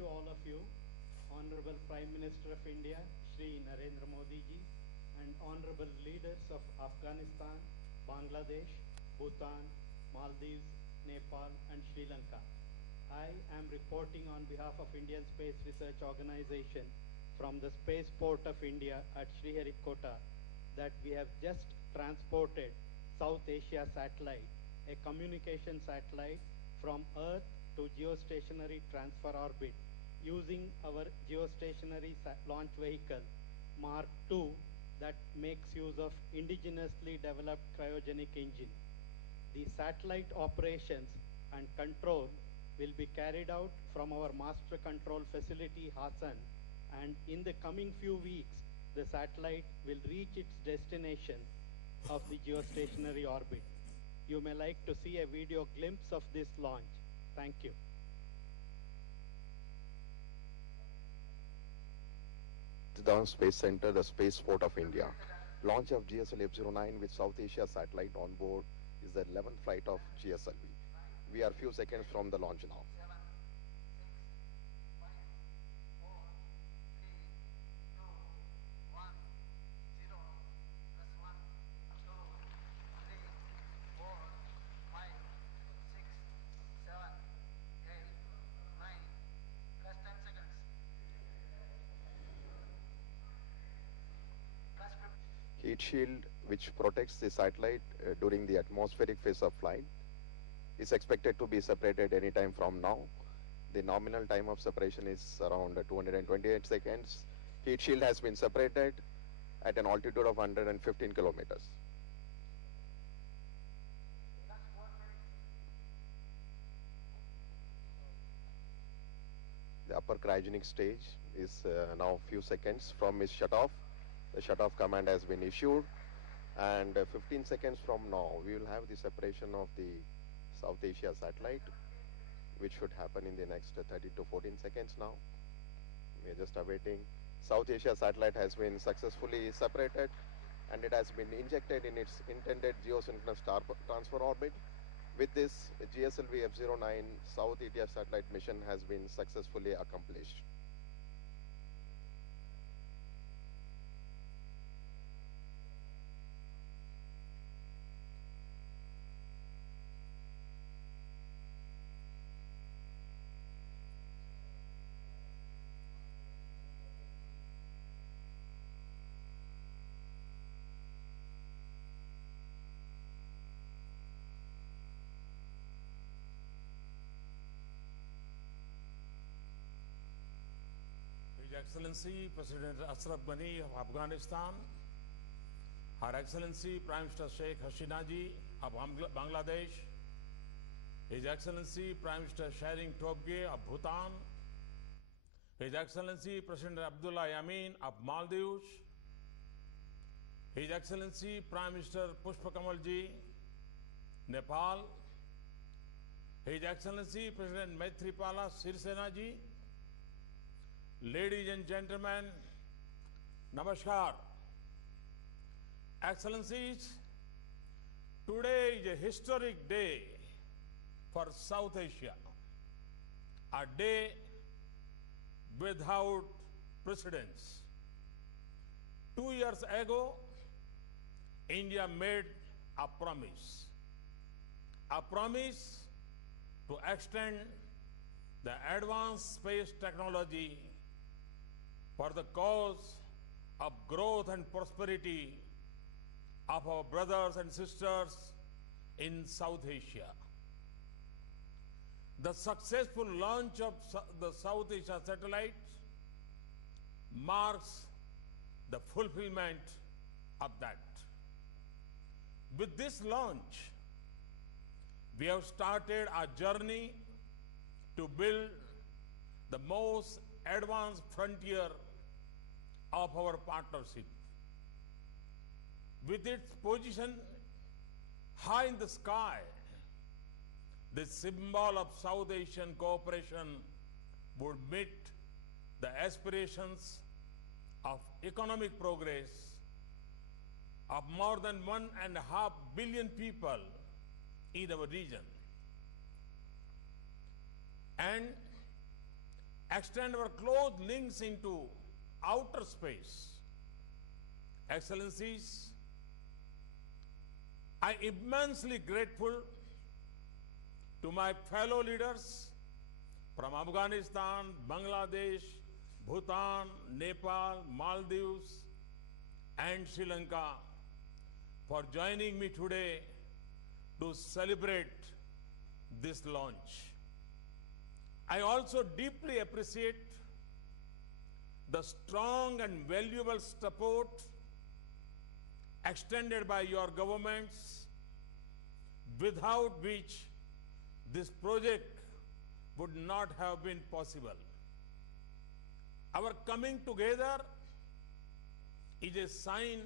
to all of you, Honorable Prime Minister of India, Shri Narendra Modi ji, and honorable leaders of Afghanistan, Bangladesh, Bhutan, Maldives, Nepal, and Sri Lanka. I am reporting on behalf of Indian Space Research Organization from the Spaceport of India at Sriharikota that we have just transported South Asia satellite, a communication satellite from Earth to geostationary transfer orbit using our geostationary launch vehicle Mark II that makes use of indigenously developed cryogenic engine. The satellite operations and control will be carried out from our master control facility Hassan, and in the coming few weeks the satellite will reach its destination of the geostationary orbit. You may like to see a video glimpse of this launch. Thank you. Down Space Center, the Spaceport of India. Launch of GSLV F-09 with South Asia satellite on board is the 11th flight of GSLV. We are few seconds from the launch now. Heat shield, which protects the satellite during the atmospheric phase of flight, is expected to be separated anytime from now. The nominal time of separation is around 228 seconds. Heat shield has been separated at an altitude of 115 kilometers. The upper cryogenic stage is now few seconds from its shut-off. The shut-off command has been issued, and 15 seconds from now we will have the separation of the South Asia satellite, which should happen in the next 30 to 14 seconds now. We are just awaiting. South Asia satellite has been successfully separated and it has been injected in its intended geosynchronous transfer orbit. With this, GSLV F-09 South Asia satellite mission has been successfully accomplished. His Excellency President Ashraf Ghani of Afghanistan, Her Excellency Prime Minister Sheikh Hasina ji of Bangladesh, His Excellency Prime Minister Sharing Tobgay of Bhutan, His Excellency President Abdullah Yamin of Maldives, His Excellency Prime Minister Pushpakamal ji, Nepal, His Excellency President Maithripala Sirisena ji, ladies and gentlemen, Namaskar. Excellencies, today is a historic day for South Asia, a day without precedence. 2 years ago, India made a promise to extend the advanced space technology for the cause of growth and prosperity of our brothers and sisters in South Asia. The successful launch of the South Asia satellite marks the fulfillment of that. With this launch, we have started a journey to build the most advanced frontier of our partnership. With its position high in the sky, the symbol of South Asian cooperation would meet the aspirations of economic progress of more than 1.5 billion people in our region. And extend our close links into outer space. Excellencies, I am immensely grateful to my fellow leaders from Afghanistan, Bangladesh, Bhutan, Nepal, Maldives, and Sri Lanka for joining me today to celebrate this launch. I also deeply appreciate the strong and valuable support extended by your governments, without which this project would not have been possible. Our coming together is a sign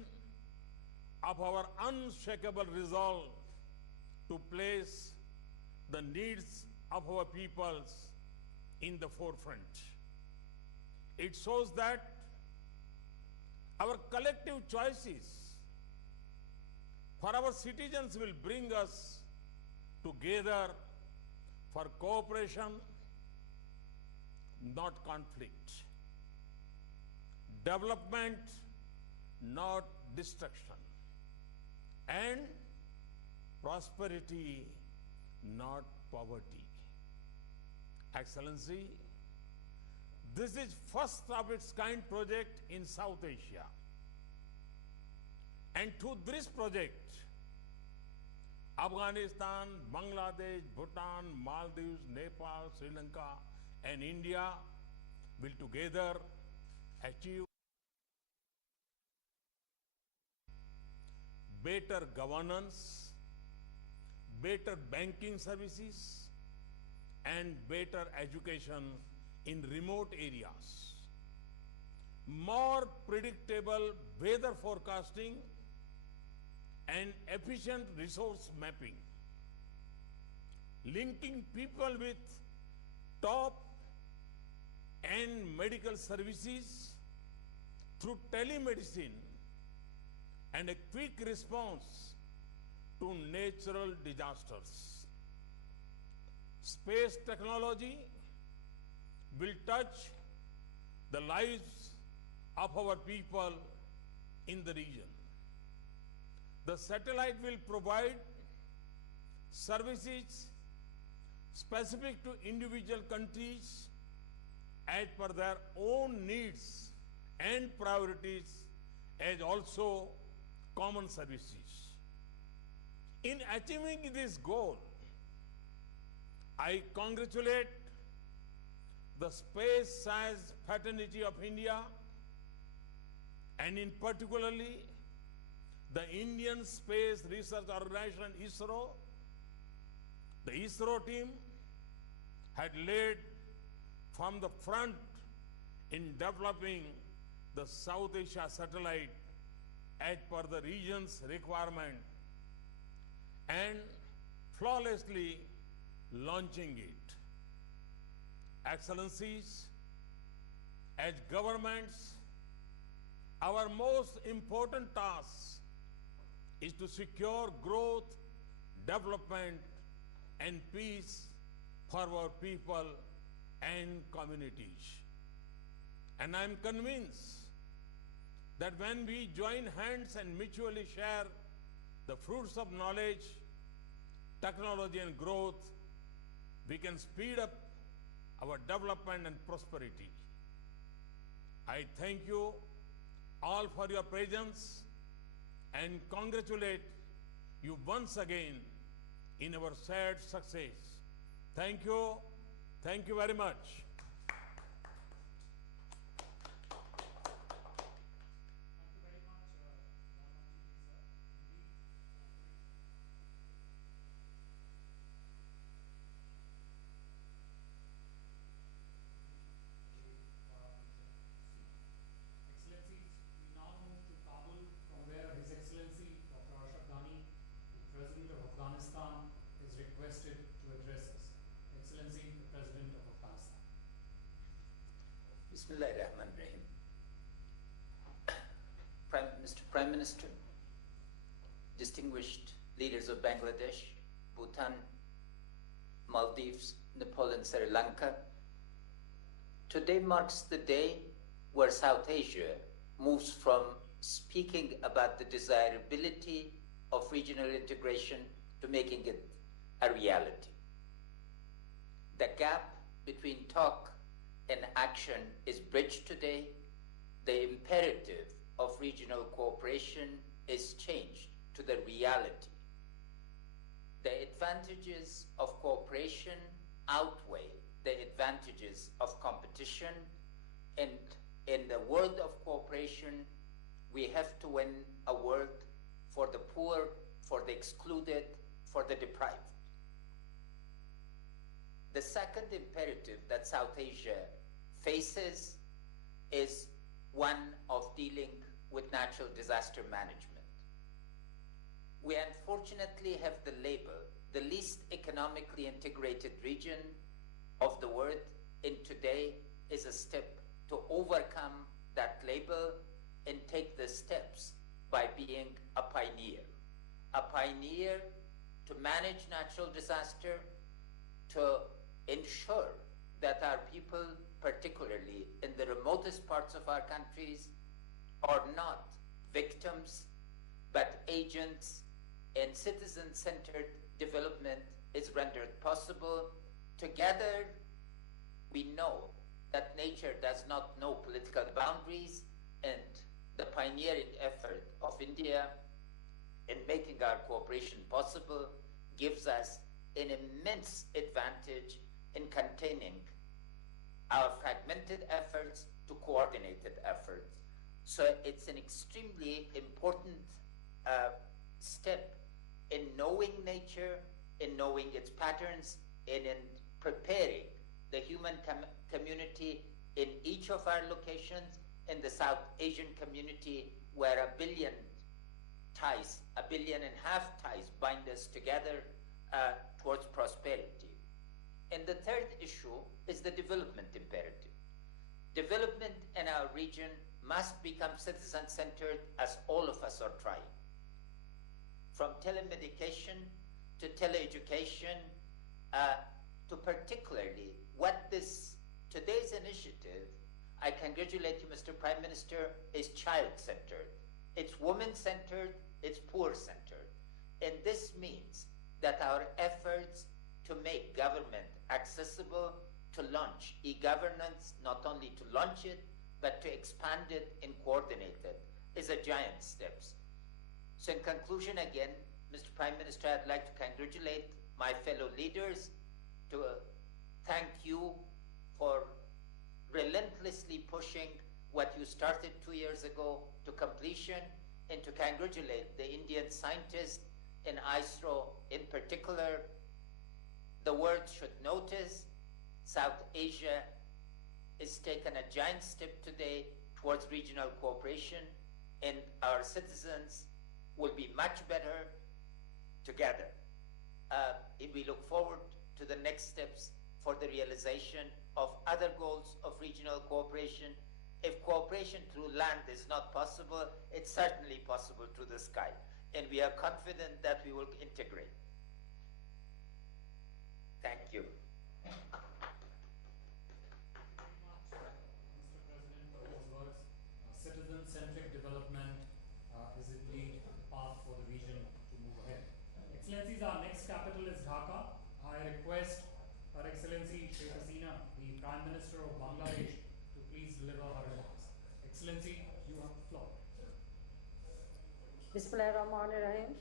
of our unshakable resolve to place the needs of our peoples in the forefront. It shows that our collective choices for our citizens will bring us together for cooperation, not conflict. Development, not destruction. And prosperity, not poverty. Excellency, this is first of its kind project in South Asia. And to this project, Afghanistan, Bangladesh, Bhutan, Maldives, Nepal, Sri Lanka, and India will together achieve better governance, better banking services, and better education in remote areas, more predictable weather forecasting, and efficient resource mapping, linking people with top-end medical services through telemedicine and a quick response to natural disasters. Space technology will touch the lives of our people in the region. The satellite will provide services specific to individual countries as per their own needs and priorities, as also common services. In achieving this goal, I congratulate the space science fraternity of India, and in particularly the Indian Space Research Organization ISRO. The ISRO team had led from the front in developing the South Asia satellite as per the region's requirement and flawlessly launching it. Excellencies, as governments, our most important task is to secure growth, development, and peace for our people and communities. And I'm convinced that when we join hands and mutually share the fruits of knowledge, technology, and growth, we can speed up our development and prosperity. I thank you all for your presence and congratulate you once again in our shared success. Thank you. Thank you very much. Bismillahirrahmanirrahim. Mr. Prime Minister, distinguished leaders of Bangladesh, Bhutan, Maldives, Nepal, and Sri Lanka, Today marks the day where South Asia moves from speaking about the desirability of regional integration to making it a reality. The gap between talk and action is bridged today. The imperative of regional cooperation is changed to the reality. The advantages of cooperation outweigh the advantages of competition, and in the world of cooperation, we have to win a world for the poor, for the excluded, for the deprived. The second imperative that South Asia faces is one of dealing with natural disaster management. We unfortunately have the label, the least economically integrated region of the world, and today is a step to overcome that label and take the steps by being a pioneer. A pioneer to manage natural disaster, to ensure that our people, particularly in the remotest parts of our countries, are not victims, but agents, and citizen-centered development is rendered possible. Together, we know that nature does not know political boundaries, and the pioneering effort of India in making our cooperation possible gives us an immense advantage in containing our fragmented efforts to coordinated efforts. So it's an extremely important step in knowing nature, in knowing its patterns, and in preparing the human community in each of our locations, in the South Asian community, where 1 billion ties, 1.5 billion ties bind us together towards prosperity. And the third issue is the development imperative. Development in our region must become citizen-centered, as all of us are trying. From telemedication to teleeducation, to particularly what today's initiative, I congratulate you, Mr. Prime Minister, is child-centered. It's woman-centered, it's poor-centered. And this means that our efforts to make government accessible, to launch e-governance, not only to launch it, but to expand it and coordinate it, is a giant step. So in conclusion, again, Mr. Prime Minister, I'd like to congratulate my fellow leaders, to thank you for relentlessly pushing what you started 2 years ago to completion, and to congratulate the Indian scientists in ISRO in particular. The world should notice South Asia has taken a giant step today towards regional cooperation, and our citizens will be much better together. If we look forward to the next steps for the realization of other goals of regional cooperation. If cooperation through land is not possible, it's certainly possible through the sky. And we are confident that we will integrate. Thank you. Mr. President, for those words. Citizen-centric development is indeed the path for the region to move ahead. Excellencies, our next capital is Dhaka. I request Her Excellency Sheikh Hasina, the Prime Minister of Bangladesh, to please deliver her remarks. Excellency, you have the floor. Bismillahirrahmanirrahim.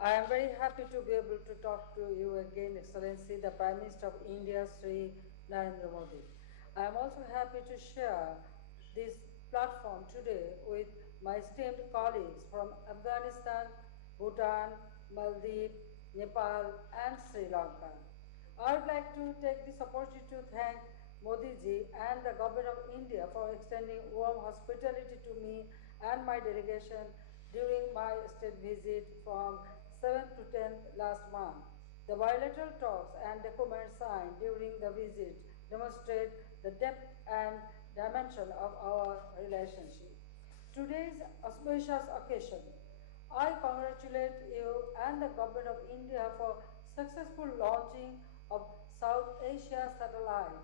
I am very happy to be able to talk to you again, Excellency, the Prime Minister of India, Sri Narendra Modi. I am also happy to share this platform today with my esteemed colleagues from Afghanistan, Bhutan, Maldives, Nepal, and Sri Lanka. I would like to take this opportunity to thank Modi ji and the Government of India for extending warm hospitality to me and my delegation during my state visit from 7th to 10th last month. The bilateral talks and documents signed during the visit demonstrate the depth and dimension of our relationship. Today's auspicious occasion, I congratulate you and the Government of India for successful launching of South Asia satellite.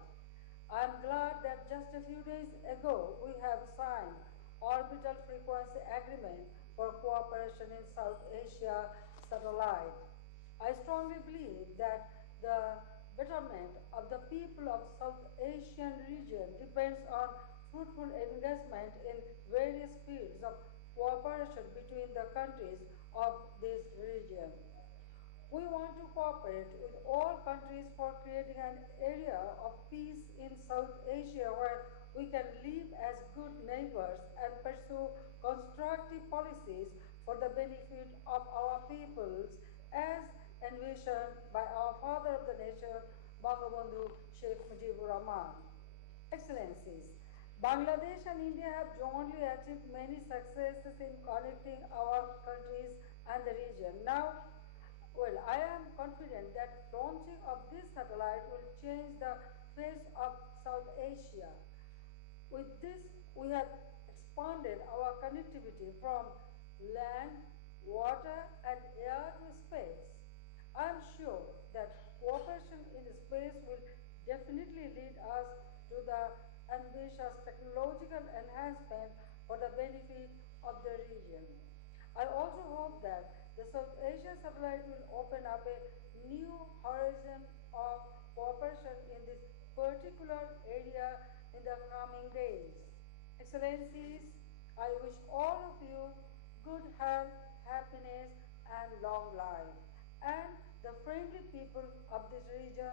I am glad that just a few days ago we have signed orbital frequency agreement for cooperation in South Asia satellite. I strongly believe that the betterment of the people of South Asian region depends on fruitful engagement in various fields of cooperation between the countries of this region. We want to cooperate with all countries for creating an area of peace in South Asia where we can live as good neighbors and pursue constructive policies for the benefit of our peoples as envisioned by our father of the nation, Bangabandhu Sheikh Mujibur Rahman. Excellencies, Bangladesh and India have jointly achieved many successes in connecting our countries and the region. Now, I am confident that launching of this satellite will change the face of South Asia. With this, we have expanded our connectivity from land, water, and air to space. I am sure that cooperation in space will definitely lead us to the ambitious technological enhancement for the benefit of the region. I also hope that the South Asian satellite will open up a new horizon of cooperation in this particular area in the coming days. Excellencies, I wish all of you good health, happiness, and long life, and the friendly people of this region,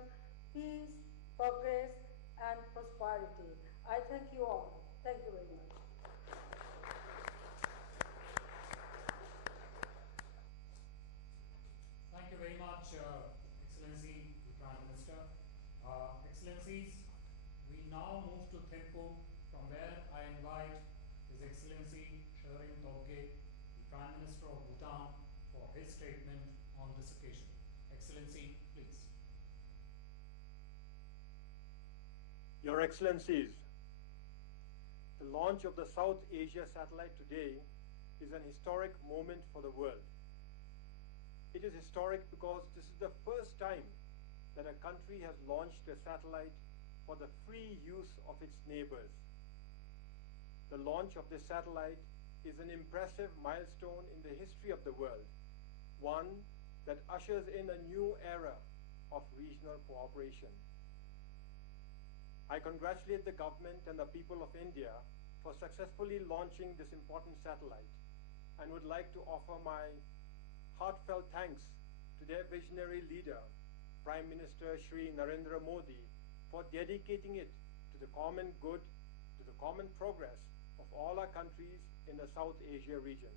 peace, progress, and prosperity. I thank you all. Thank you very much. Thank you very much, Excellency, the Prime Minister. Excellencies, we now move to Thimphu, from where I invite His Excellency Sherin Tobgay, the Prime Minister of Bhutan, for his statement on this occasion. Excellency, please. Your Excellencies, the launch of the South Asia satellite today is an historic moment for the world. It is historic because this is the first time that a country has launched a satellite for the free use of its neighbors. The launch of this satellite is an impressive milestone in the history of the world, one that ushers in a new era of regional cooperation. I congratulate the government and the people of India for successfully launching this important satellite and would like to offer my heartfelt thanks to their visionary leader, Prime Minister Shri Narendra Modi, for dedicating it to the common good, to the common progress of all our countries in the South Asia region.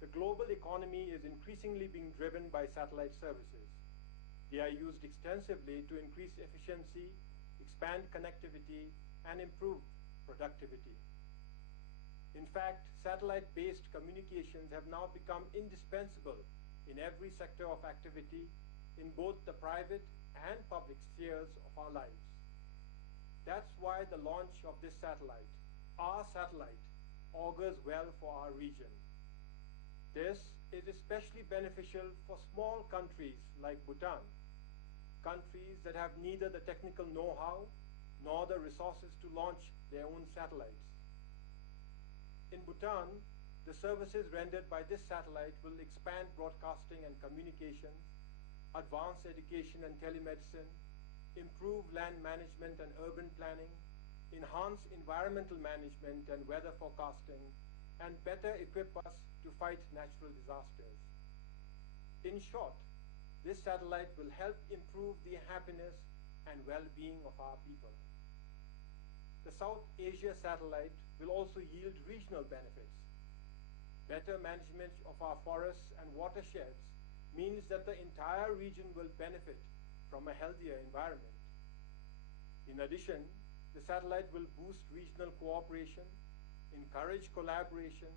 The global economy is increasingly being driven by satellite services. They are used extensively to increase efficiency, expand connectivity, and improve productivity. In fact, satellite-based communications have now become indispensable in every sector of activity in both the private and public spheres of our lives. That's why the launch of this satellite, our satellite, augurs well for our region. This is especially beneficial for small countries like Bhutan, countries that have neither the technical know-how nor the resources to launch their own satellites. In Bhutan, the services rendered by this satellite will expand broadcasting and communications, advance education and telemedicine, improve land management and urban planning, enhance environmental management and weather forecasting, and better equip us to fight natural disasters. In short, this satellite will help improve the happiness and well-being of our people. The South Asia satellite will also yield regional benefits. Better management of our forests and watersheds means that the entire region will benefit from a healthier environment. In addition, the satellite will boost regional cooperation, encourage collaboration,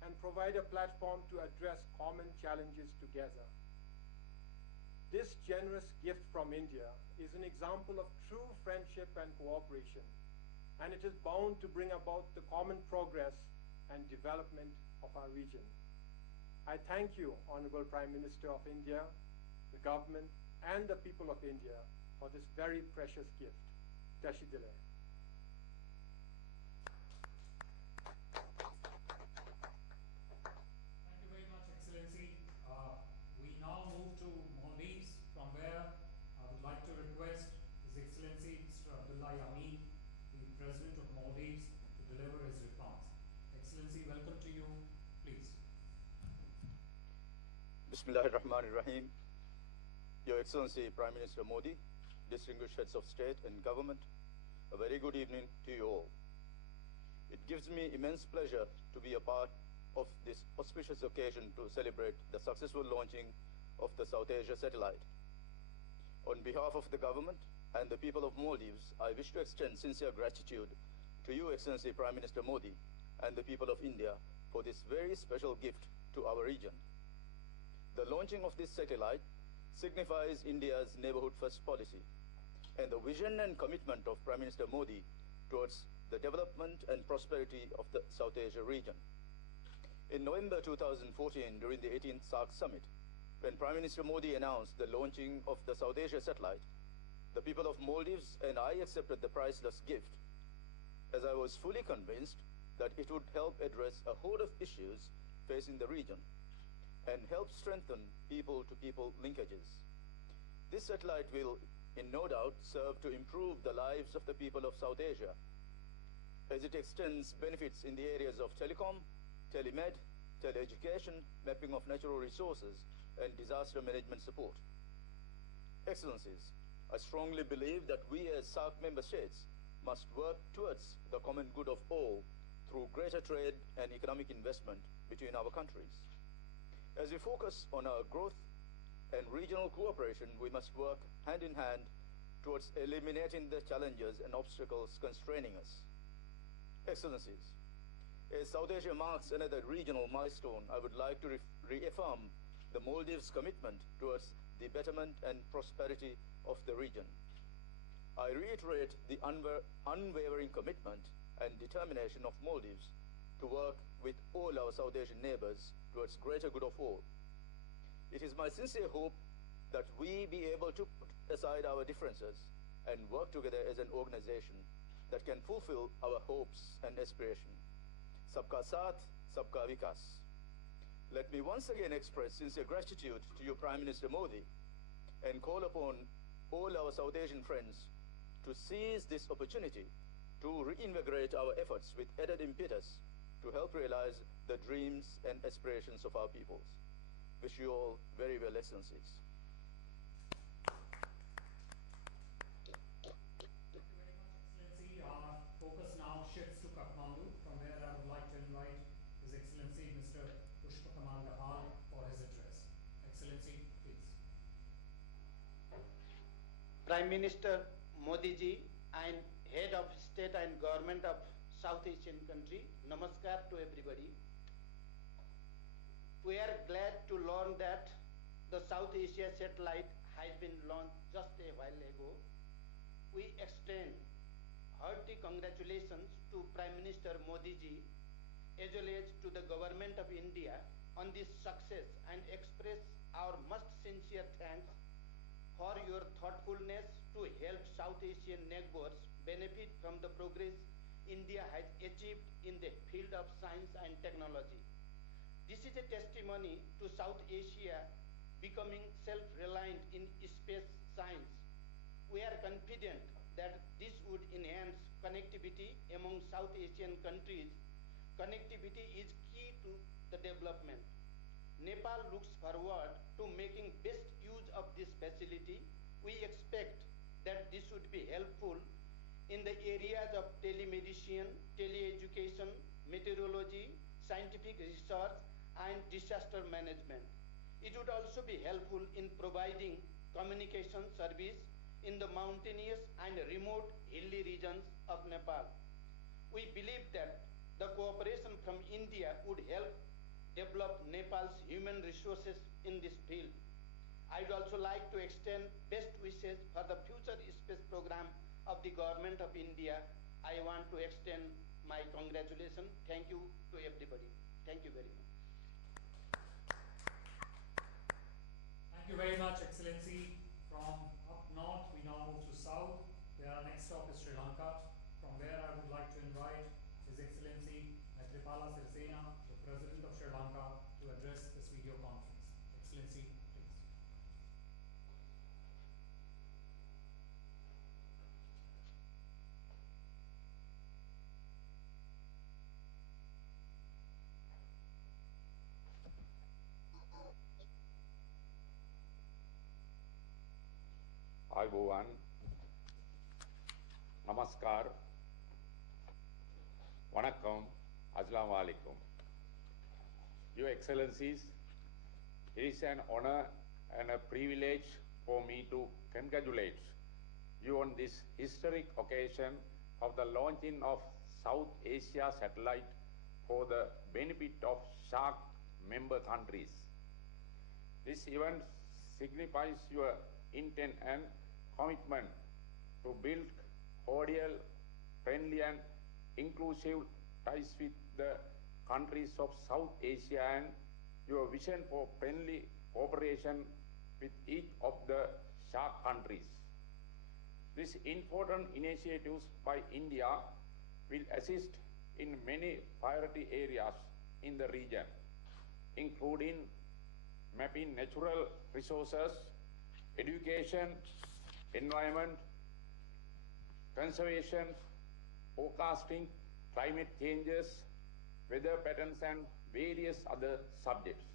and provide a platform to address common challenges together. This generous gift from India is an example of true friendship and cooperation, and it is bound to bring about the common progress and development of our region. I thank you, Honorable Prime Minister of India, the government, and the people of India for this very precious gift. Taşıdılar. Thank you very much, Excellency. We now move to Maldives, from where I would like to request His Excellency Mr. Abdullah Yameen, the President of Maldives, to deliver his response. Excellency, welcome to you. Please. Bismillahirrahmanirrahim. Your Excellency Prime Minister Modi, distinguished heads of state and government, a very good evening to you all. It gives me immense pleasure to be a part of this auspicious occasion to celebrate the successful launching of the South Asia satellite. On behalf of the government and the people of Maldives, I wish to extend sincere gratitude to you, Excellency Prime Minister Modi, and the people of India for this very special gift to our region. The launching of this satellite signifies India's neighborhood first policy and the vision and commitment of Prime Minister Modi towards the development and prosperity of the South Asia region. In November 2014, during the 18th SAARC summit, when Prime Minister Modi announced the launching of the South Asia satellite, the people of Maldives and I accepted the priceless gift, as I was fully convinced that it would help address a host of issues facing the region and help strengthen people-to-people linkages. This satellite will, in no doubt, serve to improve the lives of the people of South Asia, as it extends benefits in the areas of telecom, telemed, teleeducation, mapping of natural resources, and disaster management support. Excellencies, I strongly believe that we as SAARC member states must work towards the common good of all through greater trade and economic investment between our countries. As we focus on our growth and regional cooperation, we must work hand in hand towards eliminating the challenges and obstacles constraining us. Excellencies, as South Asia marks another regional milestone, I would like to reaffirm the Maldives' commitment towards the betterment and prosperity of the region. I reiterate the unwavering commitment and determination of Maldives to work with all our South Asian neighbors towards greater good of all. It is my sincere hope that we be able to put aside our differences and work together as an organization that can fulfill our hopes and aspirations. Sabka Saath, Sabka Vikas. Let me once again express sincere gratitude to you, Prime Minister Modi, and call upon all our South Asian friends to seize this opportunity to reinvigorate our efforts with added impetus to help realize the dreams and aspirations of our peoples. Wish you all very well, Excellencies. Thank you very much, Excellency. Our focus now shifts to Kathmandu, from where I would like to invite His Excellency Mr. Pushpakamal Dahal for his address. Excellency, please. Prime Minister Modi ji and Head of State and Government of South Asian country, namaskar to everybody. We are glad to learn that the South Asia satellite has been launched just a while ago. We extend hearty congratulations to Prime Minister Modi ji as well as to the Government of India on this success and express our most sincere thanks for your thoughtfulness to help South Asian neighbors benefit from the progress India has achieved in the field of science and technology. This is a testimony to South Asia becoming self-reliant in space science. We are confident that this would enhance connectivity among South Asian countries. Connectivity is key to the development. Nepal looks forward to making best use of this facility. We expect that this would be helpful in the areas of telemedicine, teleeducation, meteorology, scientific research, and disaster management. It would also be helpful in providing communication service in the mountainous and remote hilly regions of Nepal. We believe that the cooperation from India would help develop Nepal's human resources in this field. I would also like to extend best wishes for the future space program of the Government of India. I want to extend my congratulations. Thank you to everybody. Thank you very much. Thank you very much, Excellency. From up north, we now move to south, where our next stop is Sri Lanka, from where I would like to invite His Excellency Maithripala Sirisena, the President of Sri Lanka, to address this video conference. Excellency, please. Ayubowan, Namaskar, Vanakkam, Assalamu alaikum. Your Excellencies, it is an honor and a privilege for me to congratulate you on this historic occasion of the launching of South Asia satellite for the benefit of SHARC member countries. This event signifies your intent and commitment to build cordial, friendly and inclusive ties with the countries of South Asia and your vision for friendly cooperation with each of the SHARC countries. These important initiatives by India will assist in many priority areas in the region, including mapping natural resources, education, environment, conservation, forecasting, climate changes, weather patterns and various other subjects.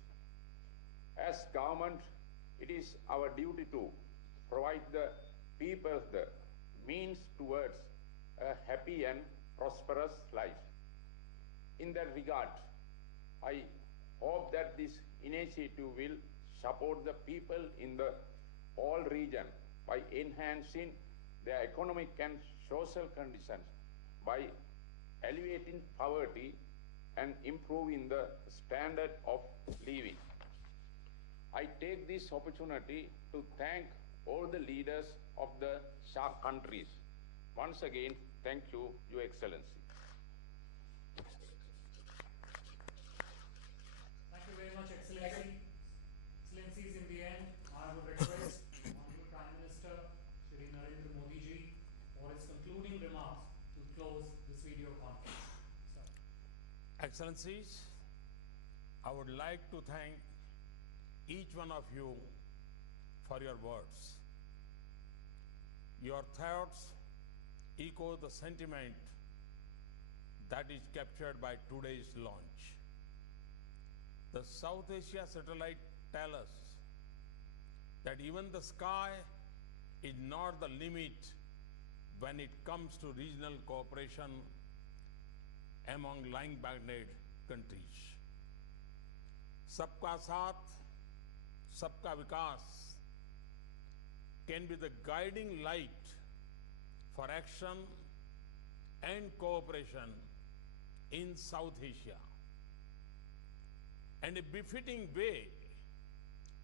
As government, it is our duty to provide the people the means towards a happy and prosperous life. In that regard, I hope that this initiative will support the people in the whole region by enhancing their economic and social conditions, by alleviating poverty and improving the standard of living. I take this opportunity to thank all the leaders of the SHARC countries. Once again, thank you, Your Excellency. Thank you very much, Excellency. Excellencies, in the end, I would request Honorable Prime Minister Shri Narendra Modi ji for his concluding remarks to close this video conference. Sir. Excellencies, I would like to thank each one of you for your words. Your thoughts echo the sentiment that is captured by today's launch. The South Asia satellite tells us that even the sky is not the limit when it comes to regional cooperation among like-minded countries. Sabka Saath, Sabka Vikas can be the guiding light for action and cooperation in South Asia, and a befitting way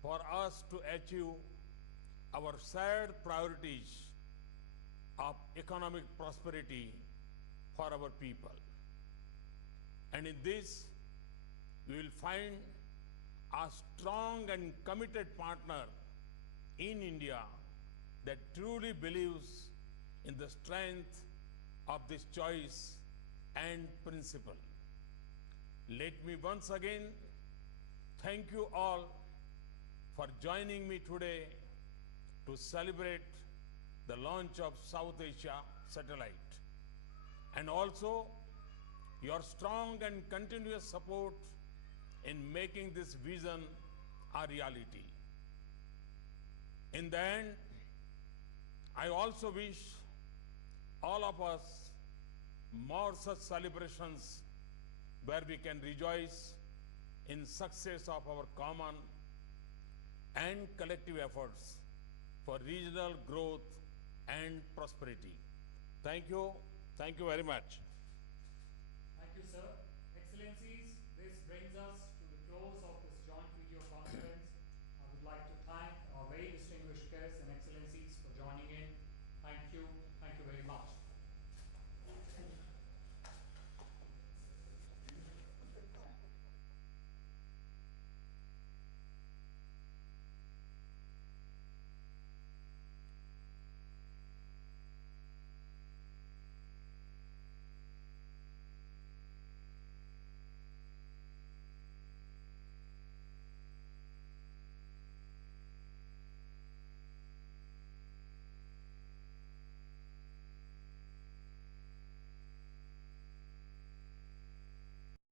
for us to achieve our shared priorities of economic prosperity for our people. And in this, we will find a strong and committed partner in India that truly believes in the strength of this choice and principle. Let me once again thank you all for joining me today to celebrate the launch of South Asia satellite, and also your strong and continuous support in making this vision a reality. In the end, I also wish all of us more such celebrations where we can rejoice in success of our common and collective efforts for regional growth and prosperity. Thank you. Thank you very much. Thank you, sir. Excellencies, this brings us to the close of